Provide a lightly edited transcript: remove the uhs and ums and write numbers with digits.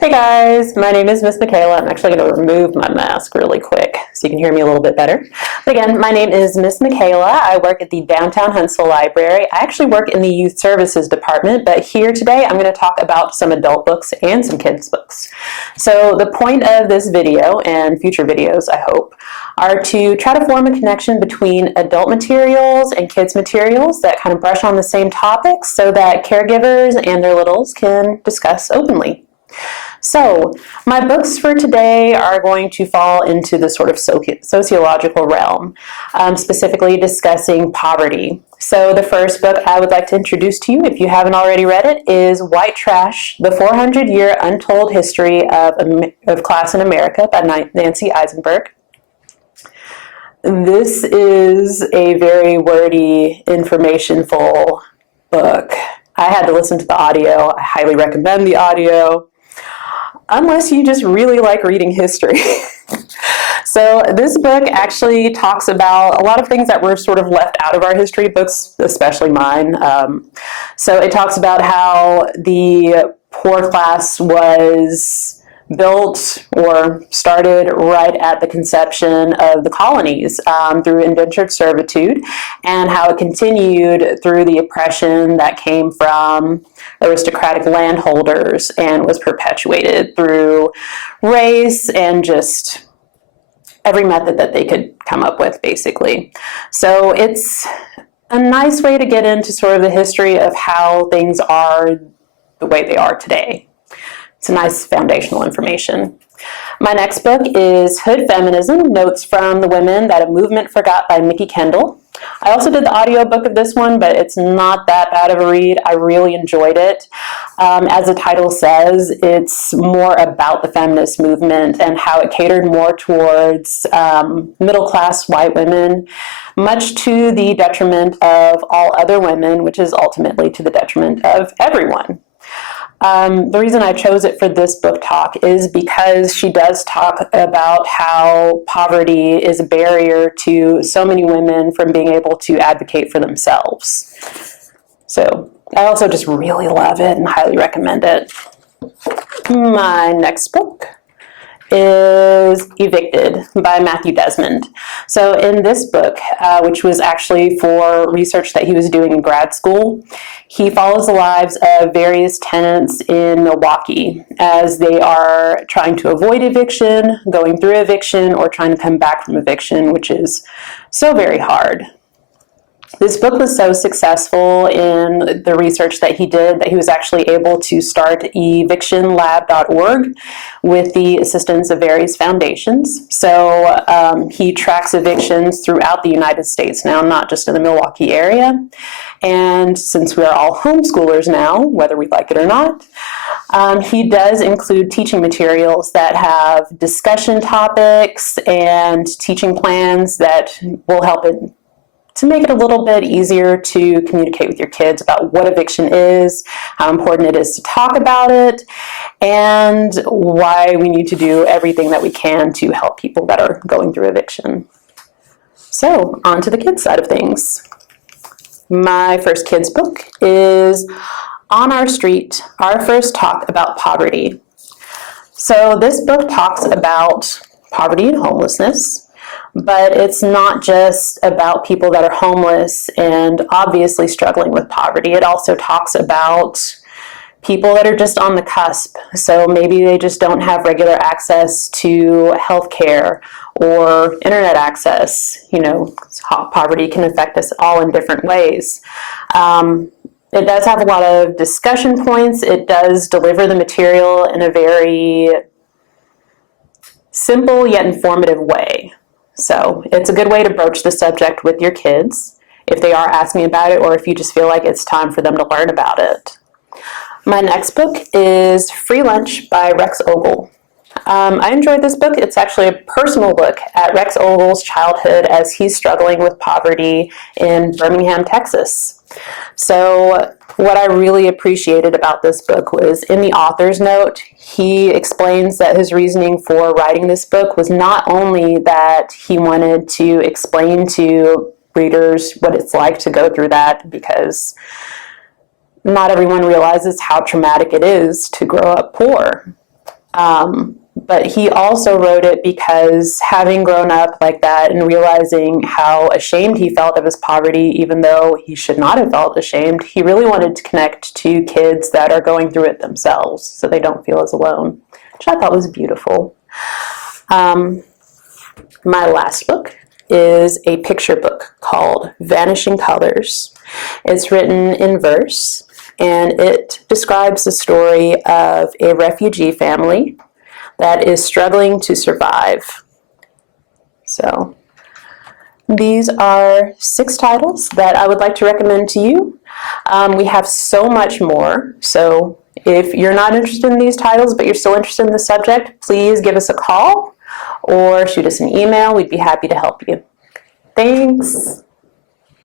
Hey guys, my name is Miss Michaela. I'm actually going to remove my mask really quick so you can hear me a little bit better. But again, my name is Miss Michaela. I work at the Downtown Huntsville Library. I actually work in the Youth Services Department, but here today I'm going to talk about some adult books and some kids books. So the point of this video, and future videos I hope, are to try to form a connection between adult materials and kids materials that kind of brush on the same topics so that caregivers and their littles can discuss openly. So, my books for today are going to fall into the sort of sociological realm, specifically discussing poverty. So, the first book I would like to introduce to you, if you haven't already read it, is White Trash, The 400-Year Untold History of Class in America by Nancy Isenburg. This is a very wordy, information-full book. I had to listen to the audio. I highly recommend the audio, unless you just really like reading history. So this book actually talks about a lot of things that were sort of left out of our history books, especially mine. So it talks about how the poor class was built or started right at the conception of the colonies through indentured servitude, and how it continued through the oppression that came from aristocratic landholders and was perpetuated through race and just every method that they could come up with, basically. So it's a nice way to get into sort of the history of how things are the way they are today. It's a nice foundational information. My next book is Hood Feminism, Notes from the Women That a Movement Forgot by Mikki, Kendall. I also did the audiobook of this one, but it's not that bad of a read. I really enjoyed it. As the title says, it's more about the feminist movement and how it catered more towards middle-class white women, much to the detriment of all other women, which is ultimately to the detriment of everyone. The reason I chose it for this book talk is because she does talk about how poverty is a barrier to so many women from being able to advocate for themselves. So I also just really love it and highly recommend it. My next book is Evicted by Desmond. So in this book, which was actually for research that he was doing in grad school, he follows the lives of various tenants in Milwaukee as they are trying to avoid eviction, going through eviction, or trying to come back from eviction, which is so very hard. This book was so successful in the research that he did that he was actually able to start evictionlab.org with the assistance of various foundations. So he tracks evictions throughout the United States now, not just in the Milwaukee area. And since we are all homeschoolers now, whether we like it or not, he does include teaching materials that have discussion topics and teaching plans that will help to make it a little bit easier to communicate with your kids about what eviction is, how important it is to talk about it, and why we need to do everything that we can to help people that are going through eviction. So, on to the kids side of things. My first kids book is On Our Street, Our First Talk About Poverty. So this book talks about poverty and homelessness, but it's not just about people that are homeless and obviously struggling with poverty. It also talks about people that are just on the cusp. So maybe they just don't have regular access to health care or internet access. You know, poverty can affect us all in different ways. It does have a lot of discussion points. It does deliver the material in a very simple yet informative way. So it's a good way to broach the subject with your kids if they are asking about it or if you just feel like it's time for them to learn about it. My next book is Free Lunch by Rex Ogle. I enjoyed this book. It's actually a personal look at Rex Ogle's childhood as he's struggling with poverty in Birmingham, Texas. So what I really appreciated about this book was in the author's note, he explains that his reasoning for writing this book was not only that he wanted to explain to readers what it's like to go through that, because not everyone realizes how traumatic it is to grow up poor. But he also wrote it because having grown up like that and realizing how ashamed he felt of his poverty, even though he should not have felt ashamed, he really wanted to connect to kids that are going through it themselves so they don't feel as alone, which I thought was beautiful. My last book is a picture book called Vanishing Colors. It's written in verse, and it describes the story of a refugee family that is struggling to survive. So these are 6 titles that I would like to recommend to you. We have so much more, so if you're not interested in these titles but you're still interested in the subject, please give us a call or shoot us an email. We'd be happy to help you. Thanks.